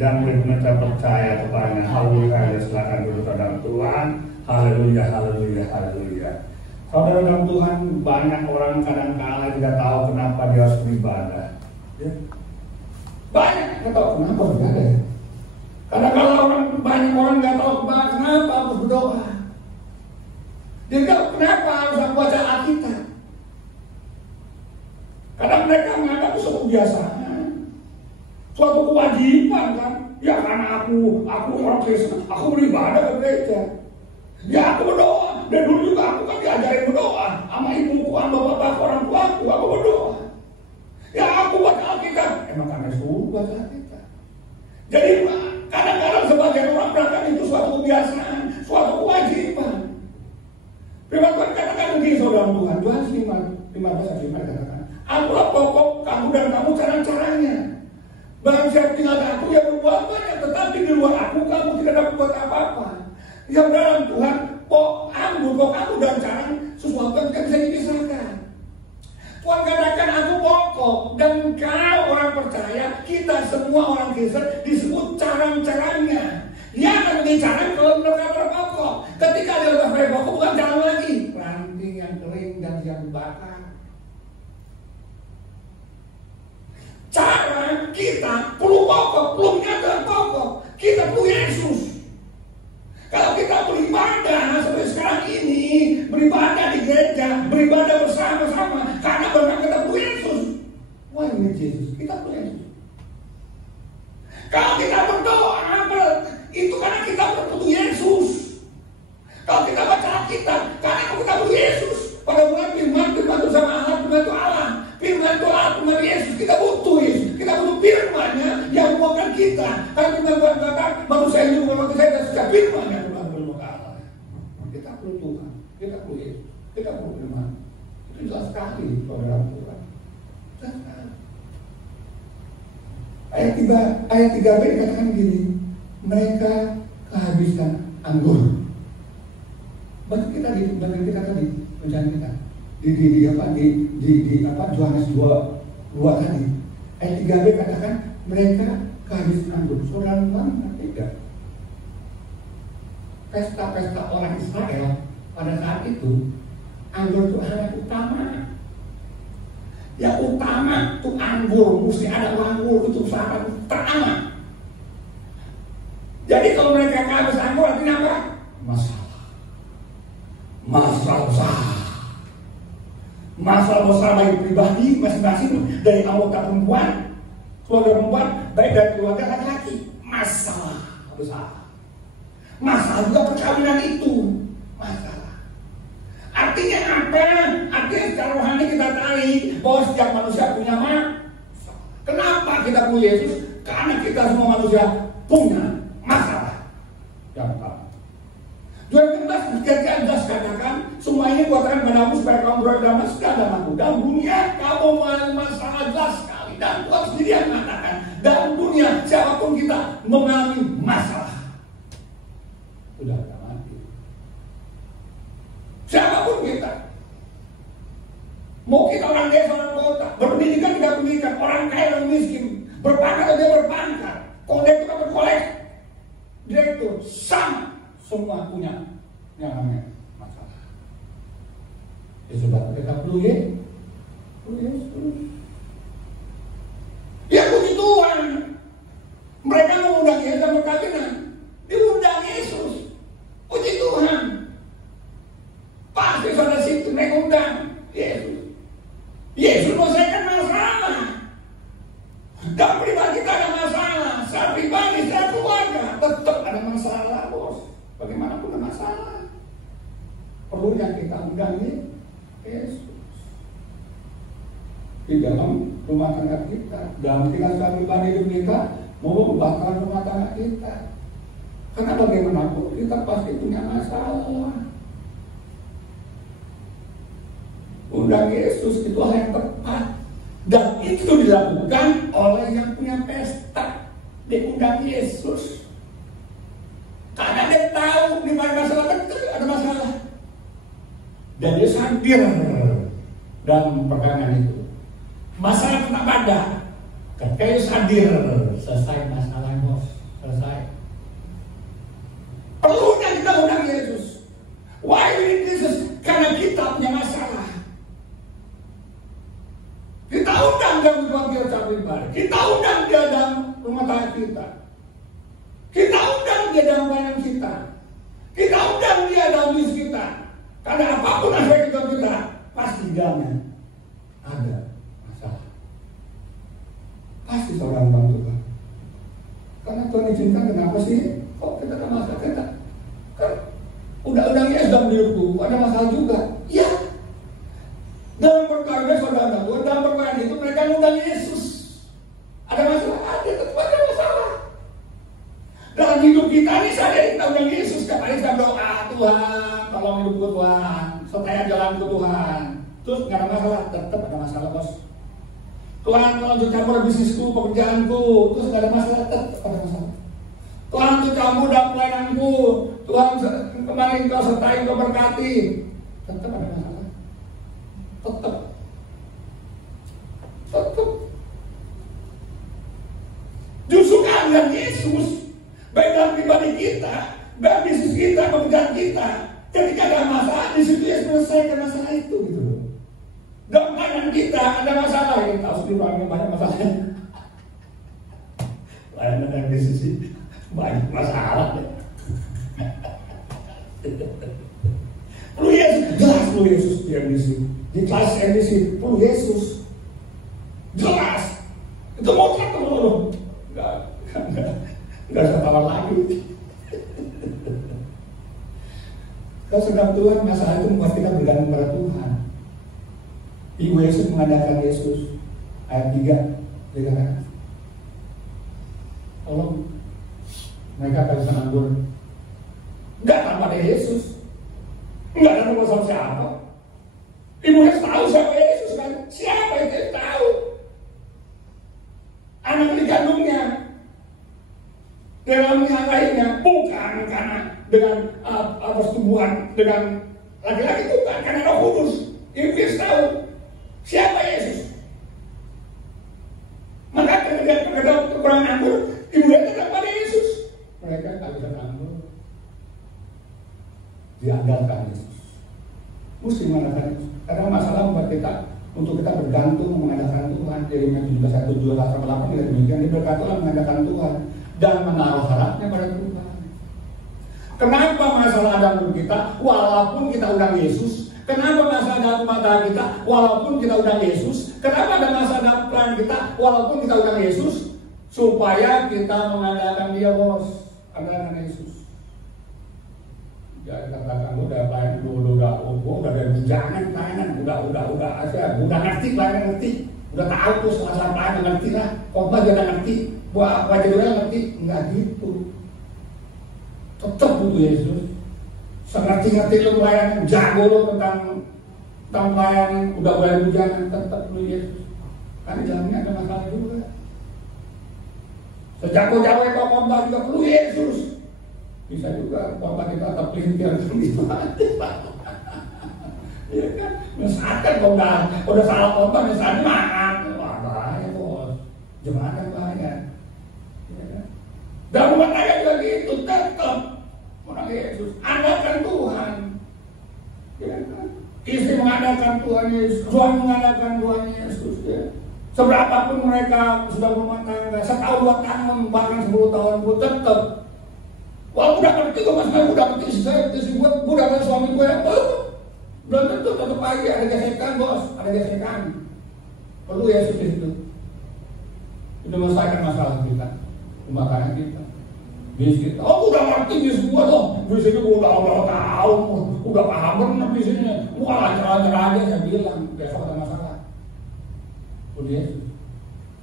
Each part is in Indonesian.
dan mereka percaya kepadanya. Haleluya, silakan duduk dalam Tuhan. Haleluya, haleluya, haleluya. Saudara dalam Tuhan, banyak orang kadang-kala tidak tahu kenapa dia harus beribadah. Ya. Banyak tidak tahu kenapa beribadah. Kadang-kala banyak orang tidak tahu kenapa harus berdoa. Dia tidak tahu kenapa harus baca Alkitab. Kadang mereka menganggap itu suatu kebiasaan, suatu kewajiban kan. Ya karena aku orang Kristen, aku beribadah ke gereja. Ya aku berdoa. Dan dulu juga aku kan diajarin berdoa sama ibuku, sama bapak orang tuaku, aku berdoa. Ya aku baca Alkitab. Emang karena suruh baca Alkitab. Jadi kadang-kadang sebagian orang berangkat itu suatu kebiasaan, suatu kewajiban. Firman Tuhan katakan begini saudara Tuhan, Yohanes 15 katakan, akulah pokok kamu dan kamu cara-caranya. Barang siapa tinggal di aku, ya berbuat banyak, tetapi di luar aku, kamu tidak dapat berbuat apa-apa. Yang dalam Tuhan, pokok kamu dan cara sesuatu yang tidak bisa dipisahkan. Tuhan katakan aku pokok, dan kau orang percaya, kita semua orang Kristen disebut cara-caranya. Dia akan menjadi cara kalau mereka berpokok. Ketika dia lepas dari pokok, bukan cara lagi. Ranting yang kering dan yang dibakar. Cara kita perlu pokok, perlu menyadar pokok. Kita perlu Yesus. Kalau kita beribadah seperti sekarang ini, beribadah di gereja, beribadah bersama-sama, karena benar kita perlu Yesus. Wah ini Yesus, kita perlu Yesus. Kalau kita berdoa, itu karena kita perlu Yesus. Kalau kita baca Alkitab, karena kita perlu Yesus. Pada bulan firman itu sama Allah, firman itu Allah. Firman itu Allah, firman Yesus. Kita butuh Yesus. Kita butuh firman-Nya yang menguatkan kita. Karena firman Tuhan kata, manusia hidup kalau saya dan setiap firman-Nya Tuhan bermuka Allah. Kita perlu Tuhan. Kita perlu Yesus. Kita perlu firman. Itu jelas sekali saudara Tuhan. Jelas sekali. Ayat 3b dikatakan begini, mereka kehabisan anggur. Bagi kita tadi, pencarian kita di Yohanes 2 tadi. Ayat 3b katakan mereka kehabisan anggur. Saudara Tuhan tidak. Pesta-pesta orang Israel pada saat itu anggur itu hal utama. Yang utama itu anggur, mesti ada anggur itu sangat terutama. Jadi kalau mereka kehabisan anggur artinya apa? Masalah besar bagi pribadi masing-masing dari anggota perempuan, keluarga perempuan, baik dari keluarga laki-laki. Masalah besar. Masalah juga perkawinan itu masalah. Artinya apa? Artinya secara rohani kita tarik bahwa setiap manusia punya masalah. Kenapa kita perlu Yesus? Karena kita semua manusia punya masalah. Yang pertama. 2016 jelas katakan semua ini kuatakan padamu supaya kamu berada dalam segala dalam dunia kamu mengalami masalah jelas sekali. Dan Tuhan sendiri yang mengatakan dalam dunia siapapun kita mengalami masalah. Sudah kita mati. Siapapun kita, mau kita orang desa, orang kota, berpendidikan tidak pendidikan, orang kaya, orang miskin, berpangkat atau tidak berpangkat, kolektor atau kolektor, direktur, sama. Semua punya yang namanya masalah. Ya sudah, kita perlu Yesus. Ya puji Tuhan. Mereka mengundang Yesus dalam perkawinan. Diundang Yesus. Puji Tuhan. Pasti pada situ mereka undang Yesus. Yesus menyelesaikan masalah. Dalam pribadi kita ada masalah. Secara pribadi, secara keluarga tetap ada masalah, bos. Bagaimanapun ada masalah. Perlu yang kita undang Yesus di dalam rumah tangga kita, dalam tinggal pribadi hidup kita, mau membakar rumah tangga kita. Karena bagaimanapun kita pasti punya masalah. Undang Yesus itu hal yang tepat, dan itu dilakukan oleh yang punya pesta. Diundang Yesus. Karena dia tahu di mana masalah, betul ada masalah. Dan dia hadir dalam perkawinan itu. Masalah kena pada. Ketika dia hadir, selesai masalah bos. Selesai. Perlunya kita undang Yesus. Why we need Jesus? Karena kita punya masalah. Kita undang dia buat dia pribadi. Kita undang dia dalam rumah tangga kita. Kita undang dia dalam pelayanan kita. Kita undang dia dalam bisnis kita. Karena apapun aspek hidup kita, pasti dalamnya ada masalah. Pasti seorang bantu Tuhan. Karena Tuhan izinkan, kenapa sih? Kok kita ada masalah? Kita kan undang-undangnya dalam hidupku ada masalah juga. Ya. Dalam perkara saudara Tuhan, dalam perkara itu mereka undang Yesus. Ada masalah? Ada, tetap ada masalah. Dalam hidup kita ini saja kita undang Yesus. Setiap hari kita berdoa, Tuhan, tolong hidupku Tuhan, supaya jalanku Tuhan. Terus nggak ada masalah, tetap ada masalah bos. Tuhan, tolong campur bisnisku, pekerjaanku, terus nggak ada masalah, tetap ada masalah. Tuhan, untuk campur dalam pelayananku, Tuhan kemarin kau sertai, kau berkati, tetap ada masalah. Tetap. Justru kehadiran Yesus, baik dalam pribadi kita, dalam bisnis kita, pekerjaan kita, ketika ada masalah, di situ ya selesaikan masalah itu gitu loh. Dalam pelayanan kita ada masalah, kita harus diurangkan banyak masalahnya. Pelayanan dan bisnis itu banyak masalah. Perlu Yesus, jelas perlu Yesus di MDC. Di kelas MDC perlu Yesus. Jelas. Itu mau kata perlu. Enggak usah tawar lagi. Kalau sedang Tuhan, masalah itu memastikan bergantung pada Tuhan. Ibu Yesus mengadakan Yesus. Ayat 3 dikatakan, tolong mereka akan bisa nganggur. Enggak tanpa ada Yesus. Enggak ada nomor sama siapa. Ibu Yesus tahu siapa Yesus kan? Siapa itu tahu? Anak dikandungnya, dalam yang lainnya, bukan karena dengan persetubuhan dengan laki-laki, bukan karena Roh Kudus. Ibu Yesus tahu siapa Yesus. Maka ketika kurang nganggur, Ibu Yesus tetap pada Yesus. Mereka tak bisa nganggur. Diandalkan Yesus. Mesti mengandalkan Yesus. Karena masalah membuat kita untuk kita bergantung mengandalkan Tuhan. Jeremia 17:1-2-8 tidak demikian. Dia berkatalah mengandalkan Tuhan dan menaruh harapnya pada Tuhan. Kenapa masalah dalam hidup kita walaupun kita undang Yesus? Kenapa masalah dalam rumah tangga kita walaupun kita undang Yesus? Kenapa ada masalah dalam pelayanan kita walaupun kita undang Yesus? Supaya kita mengandalkan Dia, bos. Andalkan Yesus. Ya kita katakan udah pelayanan udah ada bujangan pelayanan, udah aja, udah ngerti pelayanan, ngerti, udah tahu tuh masalah pelayanan, ngerti lah, khotbah juga ngerti, buat wajah ngerti, enggak gitu. Tetap butuh Yesus. Sengerti-ngerti lo pelayanan, jago lo tentang pelayanan, udah boleh bujangan, tetap perlu Yesus. Karena jalannya ada masalah juga. Sejago-jago yang khotbah juga perlu Yesus. Bisa juga khotbah kita tetap pelintir gimana. Ya kan, misalkan kalau udah salah khotbah misalnya makan, wah bahaya bos, jemaat bahaya. Ya kan? Dan rumah tangga juga gitu, tetap orang Yesus, andalkan Tuhan. Ya kan? Istri mengandalkan Tuhan Yesus, suami mengandalkan Tuhan Yesus. Ya. Seberapapun mereka sudah berumah tangga, setahun 2 tahun bahkan 10 tahun pun tetap. Walaupun udah ngerti gue mas, udah ngerti istri gue, udah ngerti suami gue, belum tentu tetap aja ada gesekan bos, ada gesekan. Perlu Yesus di situ. Itu menyelesaikan masalah kita, rumah tangga kita, bisnis kita. Oh udah ngerti bisnis gue tuh, bisnis gue udah tahu, udah paham benar bisnisnya. Bukan lancar-lancar aja saya bilang, besok ada masalah. Perlu Yesus,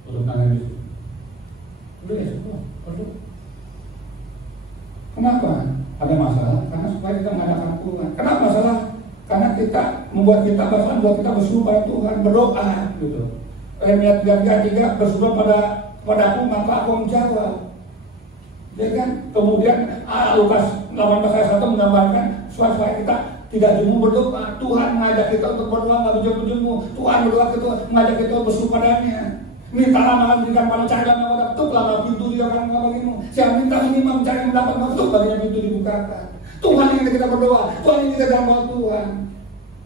untuk tangan Yesus. Perlu Yesus, perlu. Kenapa? Ada masalah? Karena supaya kita mengadakan Tuhan. Kenapa masalah? Karena kita membuat kita berseru pada Tuhan, berdoa gitu. Yeremia 3:3 berseru pada aku, maka aku menjawab. Ya kan? Kemudian Lukas 18:1 menggambarkan supaya kita tidak jemu berdoa. Tuhan mengajak kita untuk berdoa, nggak berjemu. Tuhan berdoa kita, mengajak kita berseru padanya. Mintalah malah berikan pada cari dan pada ketuklah pintu dia akan bagimu. Siapa minta minimal mencari mendapat masuk baginya pintu dibukakan. Tuhan yang kita berdoa, Tuhan yang kita dalam Tuhan.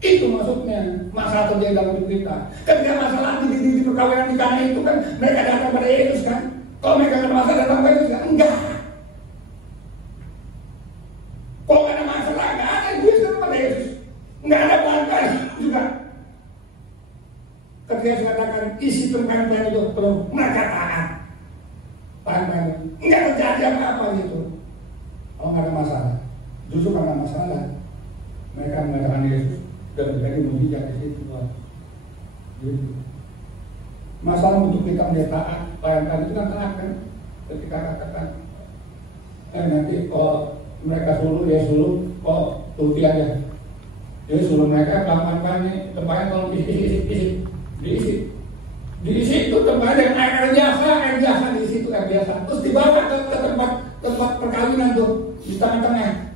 Itu maksudnya masalah terjadi dalam hidup kita. Ketika masalah di perkawinan di kana itu kan mereka datang pada Yesus kan. Kalau mereka ada masalah datang pada Yesus kan? Enggak. Kalau nggak ada masalah nggak ada Yesus pada Yesus. Nggak ada pelanggan juga. Ketika saya katakan isi tempel-tempel itu belum mereka taat. Pelanggan nggak terjadi apa-apa gitu. Kalau nggak ada masalah, justru karena masalah mereka mengatakan Yesus dan terjadi mujizat di situ. Gitu. Masalah untuk kita menjadi taat, pelanggan itu kan taat kan. Ketika katakan nanti kalau mereka suruh, dia suruh, kok tuti aja. Jadi suruh mereka pelan-pelan nih, tempatnya kalau diisi itu tempatnya air biasa di situ air biasa. Terus dibawa ke tempat perkawinan tuh di tengah-tengah.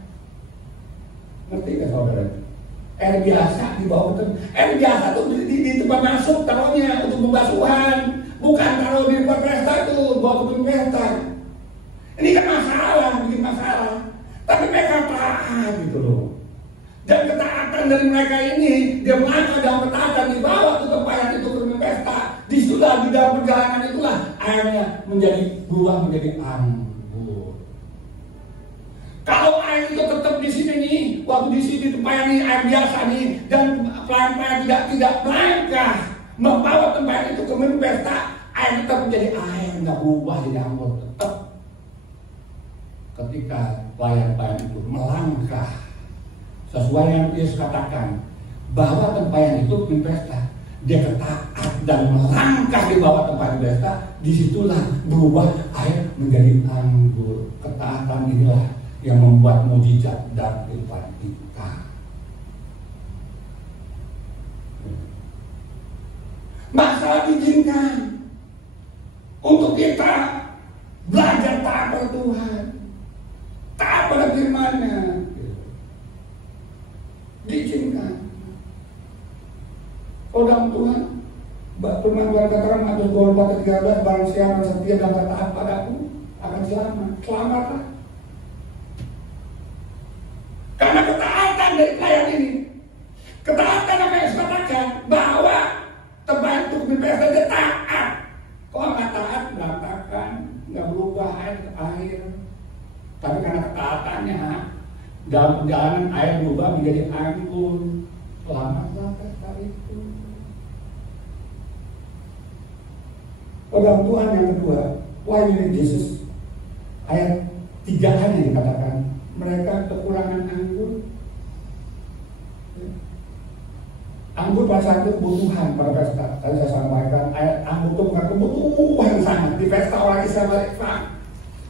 Ngerti nggak saudara? Air biasa dibawa ke air biasa tuh di tempat masuk taruhnya untuk pembasuhan, bukan taruh di tempat pesta tuh, bawa ke pesta. Ini kan masalah, bikin masalah. Tapi mereka taat gitu loh. Dan ketaatan dari mereka ini, dia melangkah dalam ketaatan dibawa ke tempat itu ke pesta. Disitulah di dalam perjalanan itulah airnya berubah menjadi anggur. Kalau air itu tetap di sini nih, waktu di sini tempat ini air biasa nih, dan pelayan-pelayan tidak melangkah membawa tempat itu ke pesta, air tetap menjadi air, nggak berubah jadi anggur tetap. Ketika pelayan-pelayan itu melangkah sesuai yang Yesus katakan bahwa tempayan itu pesta, dia ketaat dan melangkah di bawah tempat pesta, disitulah berubah air menjadi anggur. Ketaatan inilah yang membuat mujizat dalam kehidupan kita. Masalah izinkan untuk kita belajar taat pada Tuhan, taat pada firman-Nya. Diizinkan. Oh dalam Tuhan, firman Tuhan katakan Matius 24:13, barang siapa setia dan taat padaku akan selamat. Selamatlah. Karena ketaatan dari pelayan ini, ketaatan apa yang saya katakan bahwa tempat itu berpesta dia taat. Kok nggak taat, berantakan, nggak berubah air. Tapi karena ketaatannya dalam perjalanan air berubah menjadi anggur. Selamatlah pesta itu. Dalam Tuhan yang kedua, why we need Jesus? Ayat 3 yang dikatakan mereka kekurangan anggur. Anggur pada saat itu kebutuhan pada pesta. Tadi saya sampaikan ayat anggur itu bukan kebutuhan sangat di pesta orang Israel.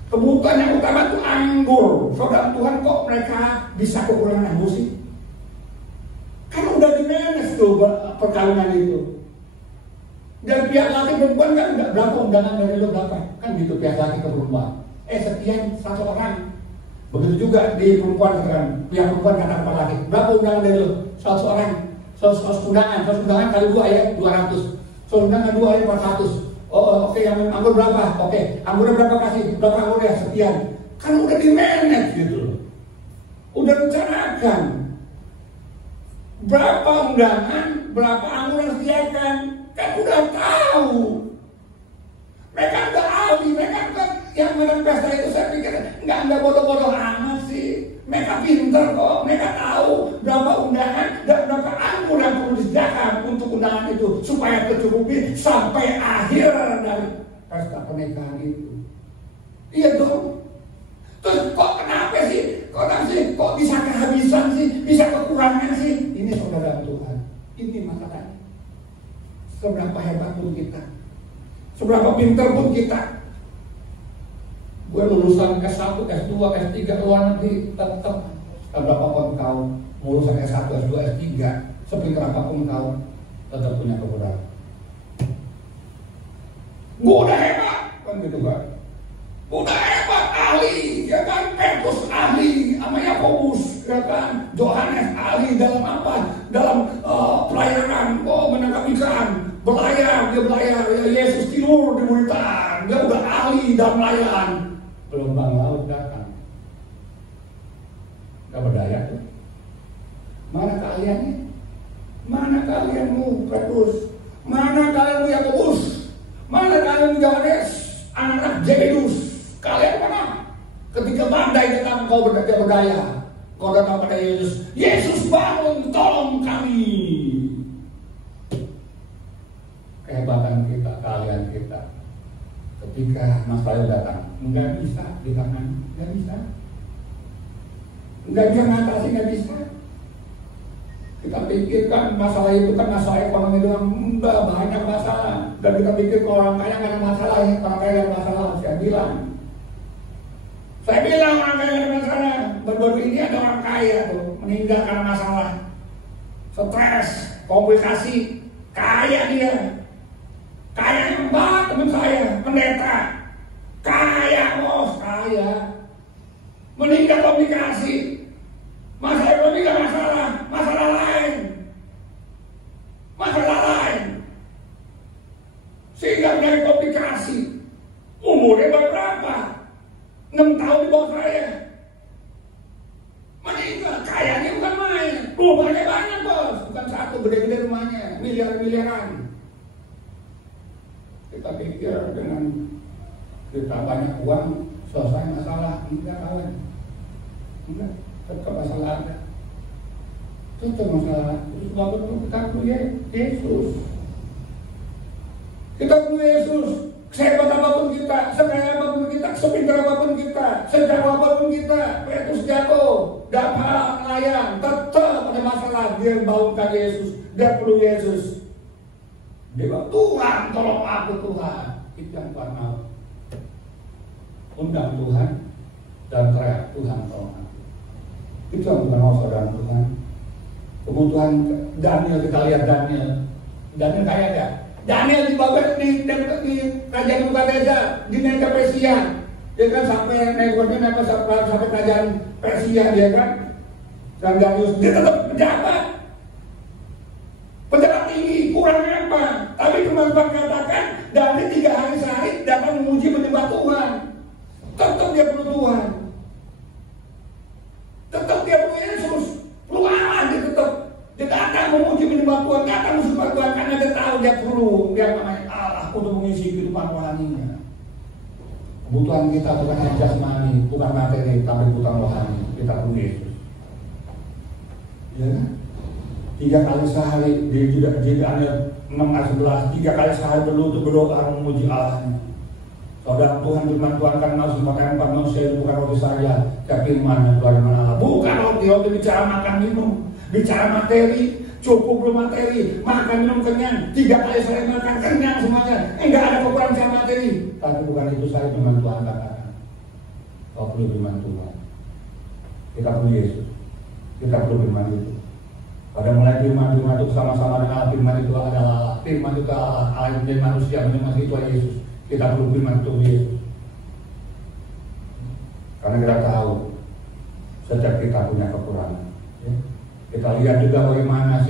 Kebutuhan yang utama itu anggur. Saudara Tuhan, kok mereka bisa kekurangan anggur sih? Kan udah di-manage tuh perkawinan itu. Dan pihak laki perempuan kan enggak berapa undangan dari lo berapa? Kan gitu pihak laki ke perempuan. Sekian 1 orang. Begitu juga di perempuan kan. Pihak perempuan kata kepada laki, berapa undangan dari lo? 100 orang. 100 undangan kali 2 ya 200. 100 undangan 2 ya 400. Oh, oke, yang anggur berapa? Oke, anggurnya berapa kasih? Berapa anggur ya? Sekian. Kan udah di-manage gitu. Udah rencanakan. Berapa undangan, berapa anggur yang disediakan. Kan udah tahu. Mereka udah ahli, mereka kan yang menang pesta itu saya pikir nggak bodoh-bodoh amat sih. Mereka pintar kok, mereka tahu berapa undangan dan berapa anggur yang perlu disediakan untuk undangan itu supaya tercukupi sampai akhir dari pesta pernikahan itu. Iya dong. Terus kok kenapa sih? Kok bisa kehabisan sih? Bisa kekurangan sih? Ini saudara Tuhan. Ini masalahnya. Seberapa hebat pun kita, seberapa pintar pun kita. Gue lulusan S1, S2, S3 luar negeri tetap berapa pun kau lulusan S1, S2, S3 sepintar apapun kau tetap punya kekurangan. Gue udah hebat kan gitu kan, udah hebat ahli ya kan, Petrus ahli, sama Yakobus ya kan, Yohanes ahli dalam apa, dalam pelayanan, menangkap ikan, Belayar, dia belayar. Yesus tidur di buritan. Dia udah ahli dalam layan. Gelombang laut datang. Gak berdaya tuh. Mana kaliannya? Mana kalianmu, Petrus? Mana kalianmu, Yakobus? Mana kalianmu, Yohanes? Anak-anak Zebedus? Kalian mana? Ketika badai datang, kau berdaya. Kau datang pada Yesus. Yesus bangun, tolong kami. Kehebatan kita, kalian kita. Ketika masalah datang, nggak bisa di tangan, nggak bisa. Nggak bisa ngatasi, nggak bisa. Kita pikirkan masalah itu kan masalah ekonomi doang, enggak, banyak masalah. Dan kita pikir kalau orang kaya nggak ada masalah, ya orang kaya ada masalah. Saya bilang orang kaya ada masalah. Baru-baru ini ada orang kaya tuh meninggal karena masalah, stres, komplikasi, kaya dia. Kaya mbak teman saya, pendeta, kaya bos, kaya, meninggal komplikasi. Masalah ekonomi gak masalah, masalah lain. Sehingga dari komplikasi. Umurnya berapa? 6 tahun di bawah saya. Meninggal, kayanya bukan main. Rumahnya banyak bos, bukan satu, gede-gede rumahnya, miliar-miliaran. Kita pikir dengan kita banyak uang selesai masalah. Enggak kawan, enggak, tetap masalah ada, tetap masalah. Terus bapak kita perlu Yesus, kita perlu Yesus. Sehebat apapun kita, sekaya apapun kita, sepintar apapun kita, sejago apapun kita, Petrus jago, dapat layan, tetap ada masalah. Dia bangunkan Yesus, dia perlu Yesus. Dia bilang, Tuhan tolong aku Tuhan. Itu yang Tuhan mau. Undang Tuhan dan teriak, Tuhan tolong aku. Itu yang Tuhan mau, saudara Tuhan. Kebutuhan Daniel, kita lihat Daniel kaya gak? Daniel di kerajaan Nebukadnezar, di negara Persia. Dia kan sampai kerajaan Persia, dia kan. Dan Daniel dia tetap pejabat tinggi, kurang apa? Tapi Tuhan katakan dari 3 hari sehari datang memuji menyembah Tuhan. Tetap dia perlu Tuhan, tetap dia perlu Yesus, perlu Allah. Dia tetap dia datang memuji menyembah Tuhan, datang menyembah Tuhan karena dia tahu dia perlu dia namanya Allah untuk mengisi kehidupan rohaninya. Kebutuhan kita bukan hanya jasmani, bukan materi, tapi kebutuhan rohani. Kita perlu Yesus. Ya kan? 3 kali sehari di Daniel 6:11, 3 kali sehari berdoa memuji Allahnya. Saudara, Tuhan firman Tuhan kan masuk makan manusia itu bukan roti saja, tapi firman dari Allah. Bukan roti bicara makan minum, bicara materi, cukup belum materi, makan minum kenyang, 3 kali sehari makan kenyang semuanya, enggak ada kekurangan sama materi. Tapi bukan itu saya firman Tuhan katakan. Kau perlu firman Tuhan. Kita perlu Yesus. Kita perlu firman itu. Pada mulai firman itu sama-sama dengan Allah. Firman itu adalah Allah. Firman itu Allah. Allah yang menjadi manusia, menjadi Tuhan Yesus. Kita perlu firman itu Yesus. Karena kita tahu setiap kita punya kekurangan. Ya. Kita lihat juga bagaimana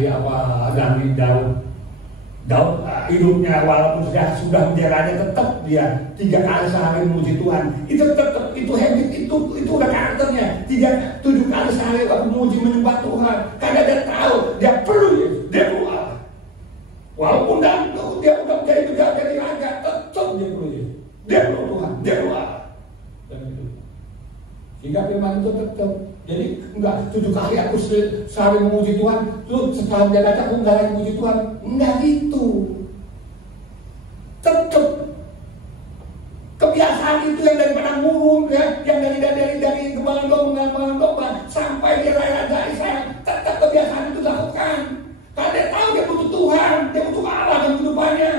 Daud hidupnya walaupun sudah menjadi raja, tetap dia 3 kali sehari memuji Tuhan. Itu tetap, itu habit, itu udah karakternya. 7 kali sehari memuji menyembah Tuhan. Karena dia tahu dia perlu Allah. Walaupun dia udah jadi raja, tetap dia perlu Yesus. Dia perlu Tuhan, dia perlu Allah. Dan itu. Sehingga firman itu tetap. Jadi enggak 7 kali aku sehari memuji Tuhan, terus setelah dia datang aku enggak lagi memuji Tuhan. Enggak gitu. Tetap kebiasaan itu yang dari padang gurun ya, yang dari gembala domba sampai dia raja Israel, tetap kebiasaan itu lakukan. Karena dia tahu dia butuh Tuhan, dia butuh Allah dalam kehidupannya.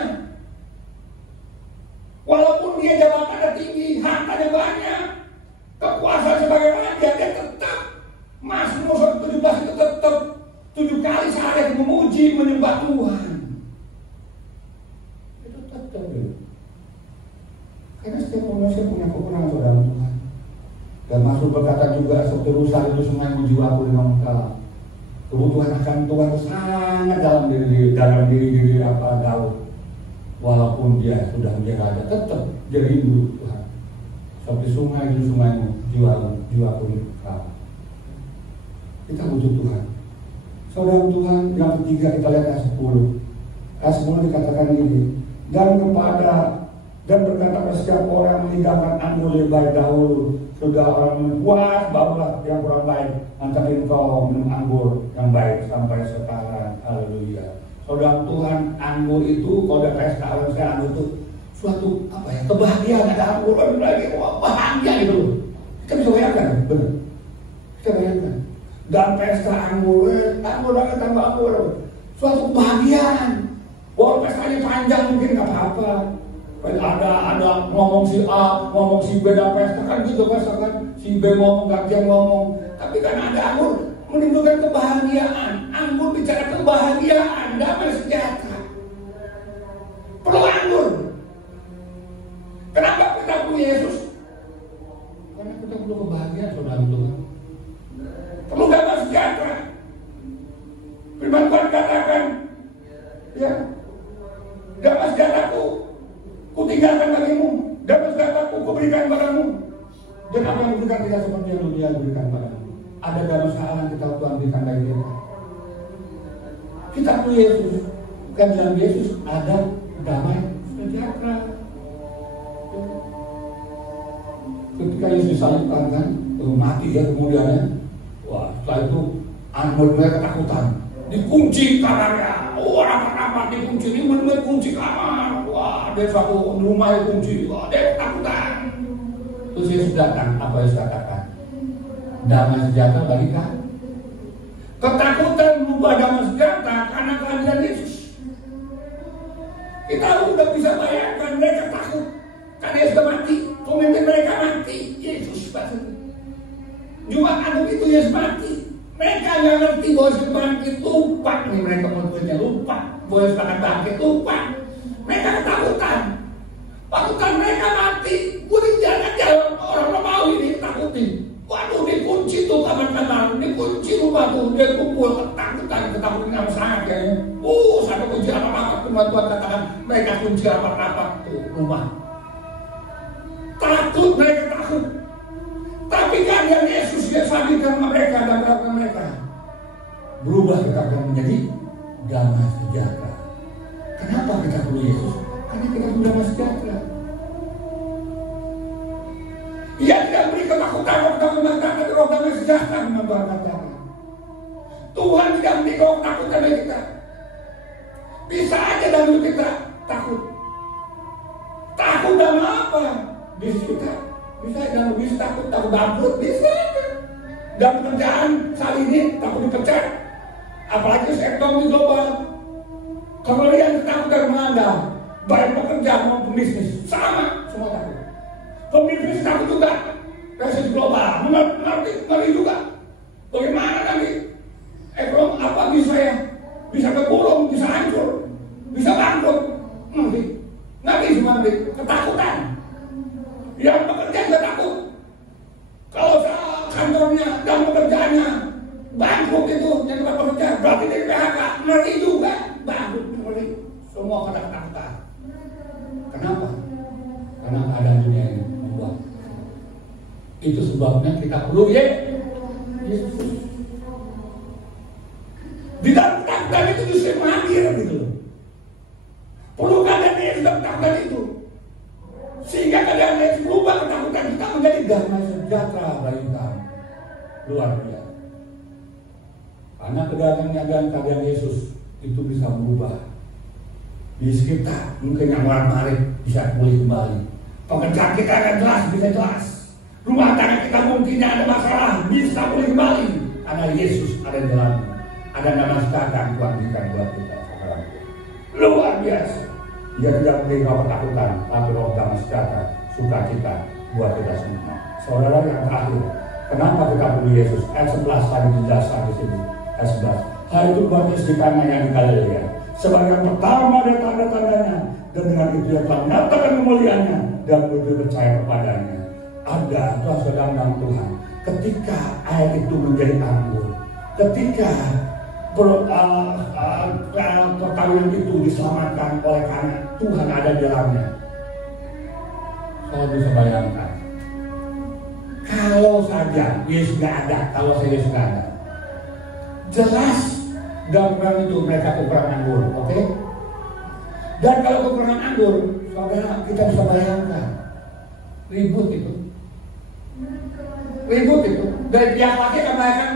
Walaupun dia jabatannya tinggi, hartanya banyak, kekuasaan sebagai raja, dia tetap Mazmur 17 itu tetap 7 kali sehari memuji menyembah Tuhan. Itu tetap ya. Karena setiap manusia punya kekurangan saudara Tuhan. Dan Mazmur berkata juga, seperti rusa itu sungai menjiwaku dengan engkau. Kebutuhan akan Tuhan sangat dalam diri Daud. Walaupun dia sudah menjadi raja, tetap dia rindu Tuhan. Seperti sungai itu sungaimu, jiwaku kau. Kita butuh Tuhan. Saudara Tuhan, yang ketiga kita lihat ayat 10. Ayat 10 dikatakan ini, dan berkata kepada setiap orang meninggalkan anggur lebih baik dahulu, sudah orang puas, barulah yang kurang baik nanti engkau minum anggur yang baik sampai sekarang. Haleluya. Saudara Tuhan, anggur itu kalau ada pesta orang saya, anggur itu suatu apa ya, kebahagiaan. Ada anggur lagi, wah bahagia gitu loh. Kita bisa bayangkan, benar. Kita bayangkan. Dan pesta anggur lagi tambah anggur, suatu kebahagiaan. Walaupun pestanya panjang mungkin nggak apa-apa. Ada ngomong si A, ngomong si B dalam pesta kan gitu pesta kan. Si B ngomong, gantian ngomong. Tapi kan ada anggur menimbulkan kebahagiaan. Anggur bicara kebahagiaan, damai sejahtera. Perlu anggur. Kenapa kita perlu Yesus? Karena kita perlu kebahagiaan, saudara Tuhan. Perlu damai sejahtera. Firman Tuhan katakan, ya, damai sejahteraku kutinggalkan bagimu, damai sejahteraku kuberikan padamu. Dan apa yang diberikan tidak seperti yang dunia berikan padamu. Ada damai sejahtera kita Tuhan berikan bagi kita. Kita perlu Yesus. Bukan dalam Yesus ada damai sejahtera. Ketika Yesus disalibkan kan, mati ya kemudiannya. Wah, setelah itu mereka ketakutan. Dikunci kamarnya, rapat-rapat dikunci, ini benar-benar kunci kamar. Wah, dia satu rumah dikunci, wah dia ketakutan. Terus Yesus datang, apa Yesus katakan? Damai sejahtera bagi kamu. Ketakutan berubah damai sejahtera karena kehadiran Yesus. Kita udah bisa bayangkan mereka takut karena Yesus sudah mati, pemimpin mereka mati, Yesus mati. Juga anak itu Yesus mati. Mereka nggak ngerti bahwa Yesus bangkit, lupa nih mereka menurutnya, lupa bahwa Yesus akan bangkit, lupa. Mereka ketakutan. Takutan mereka mati. Gue jangan orang Romawi ini takutin. Waduh, dikunci tuh kamar-kamar, dikunci rumah tuh, dia kumpul ketakutan yang sangat kayaknya. Sampai kunci rapat-rapat, Tuhan katakan mereka kunci rapat-rapat tuh rumah. Takut, mereka takut. Tapi kehadiran Yesus dia sampaikan mereka dan melakukan mereka berubah kekayaan menjadi damai sejahtera. Kenapa kita perlu Yesus? Karena kita perlu damai sejahtera. Ia tidak beri ketakutan tapi roh damai sejahtera memberkati. Tuhan tidak beri ketakutan bagi kita. Bisa aja dalam kita takut. Takut dalam apa? Di kita. Bisa dalam bisnis takut bangkrut, bisa aja. Dalam kerjaan saat ini takut dipecat. Apalagi ekonomi global. Kemudian takut dari mengandang. Baik pekerja maupun bisnis sama, semua takut. Pemimpin takut juga. Resesi global, ngeri juga. Bagaimana nanti ekonomi apa bisa kegulung, bisa hancur, bisa bangkrut. Ngeri semua ketakutan. Yang pekerja juga takut. Kalau kantornya dan pekerjaannya bangkrut itu yang tempat pekerja, berarti dari PHK, ngeri juga. Bangkrut, ngeri. Semua pada ketakutan. Kenapa? Karena keadaan dunia ini berubah. Itu sebabnya kita perlu Yesus. Di dalam ketakutan itu justru hadir gitu loh. Perlu keadaan Yesus dalam ketakutan itu. Sehingga keadaan Yesus berubah ketakutan kita menjadi damai sejahtera bagi kami. Luar biasa. Karena keadaan Yesus itu bisa berubah. Di sekitar mungkin yang marit bisa pulih kembali. Pekerjaan kita akan jelas, bisa jelas. Rumah tangga kita mungkin ada masalah, bisa pulih kembali. Karena Yesus ada di dalamnya. Ada damai sejahtera Tuhan berikan buat kita. Luar biasa. Dia tidak memberi ketakutan, tapi roh damai sejahtera, sukacita buat kita semua. Saudara yang terakhir, kenapa kita perlu Yesus? Ayat 11 tadi dijelaskan di sini. Ayat 11. Hal itu buat istiqamah yang di Galilea. Sebagai yang pertama ada tanda-tandanya, dan dengan itu yang telah menyatakan kemuliaannya dan lebih percaya kepadanya. Ada saudara Tuhan. Ketika air itu menjadi anggur, ketika perkawinan itu diselamatkan oleh karena Tuhan ada di dalamnya. Saya bisa bayangkan, kalau saja Yesus nggak ada, kalau saya Yesus nggak ada, jelas dalam perang itu mereka kekurangan anggur, oke? Dan kalau kekurangan anggur, saudara kita bisa bayangkan, ribut itu. Dari pihak laki akan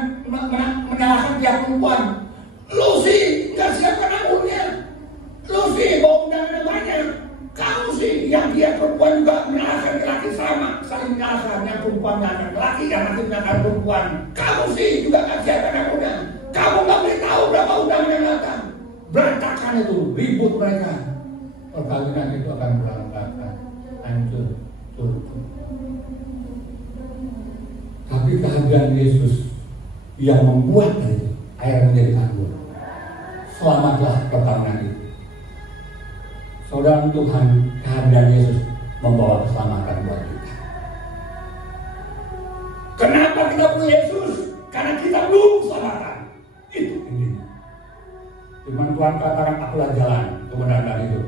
menyalahkan pihak perempuan. Lu sih nggak siapkan anggurnya, lu sih bawa undangan banyak. Kamu sih yang dia perempuan juga menyalahkan laki sama, saling menyalahkan, yang perempuan menyalahkan laki, yang laki menyalahkan perempuan. Kamu sih juga nggak siapkan anggurnya. Kamu nggak boleh tahu berapa undangan yang datang. Berantakan itu, ribut mereka. Perkawinan itu akan berantakan, hancur. Tapi kehadiran Yesus yang membuat itu air menjadi anggur. Selamatlah perkawinan itu. Saudara Tuhan, kehadiran Yesus membawa keselamatan buat kita. Kenapa kita perlu Yesus? Karena kita belum keselamatan. Itu intinya. Firman Tuhan katakan, akulah jalan kebenaran dan hidup.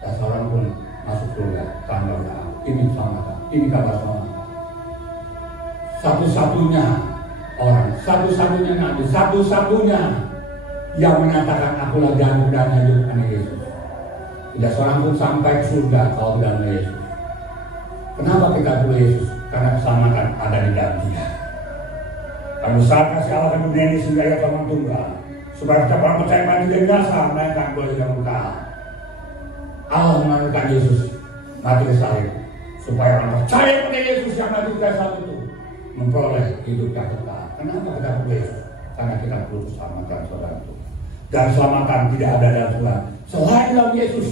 Dan seorang pun masuk surga tanpa berdoa. Ini keselamatan. Ini kabar selamat. Satu-satunya orang, satu-satunya nabi, satu-satunya yang menyatakan akulah jalan dan hidup, hanya Yesus. Tidak seorang pun sampai ke surga kalau tidak ada Yesus. Kenapa kita perlu Yesus? Karena keselamatan ada di dalam Dia. Karena saat kasih Allah akan dunia ini sehingga Ia Tuhan tunggal, supaya setiap orang percaya mati dan binasa, melainkan boleh tidak kekal. Allah menganugerahkan Yesus mati di salib, supaya orang percaya pada Yesus yang mati di salib itu memperoleh hidup yang kekal. Kenapa kita perlu Yesus? Karena kita perlu keselamatan, saudara. Dan keselamatan tidak ada dalam Tuhan selain dalam Yesus.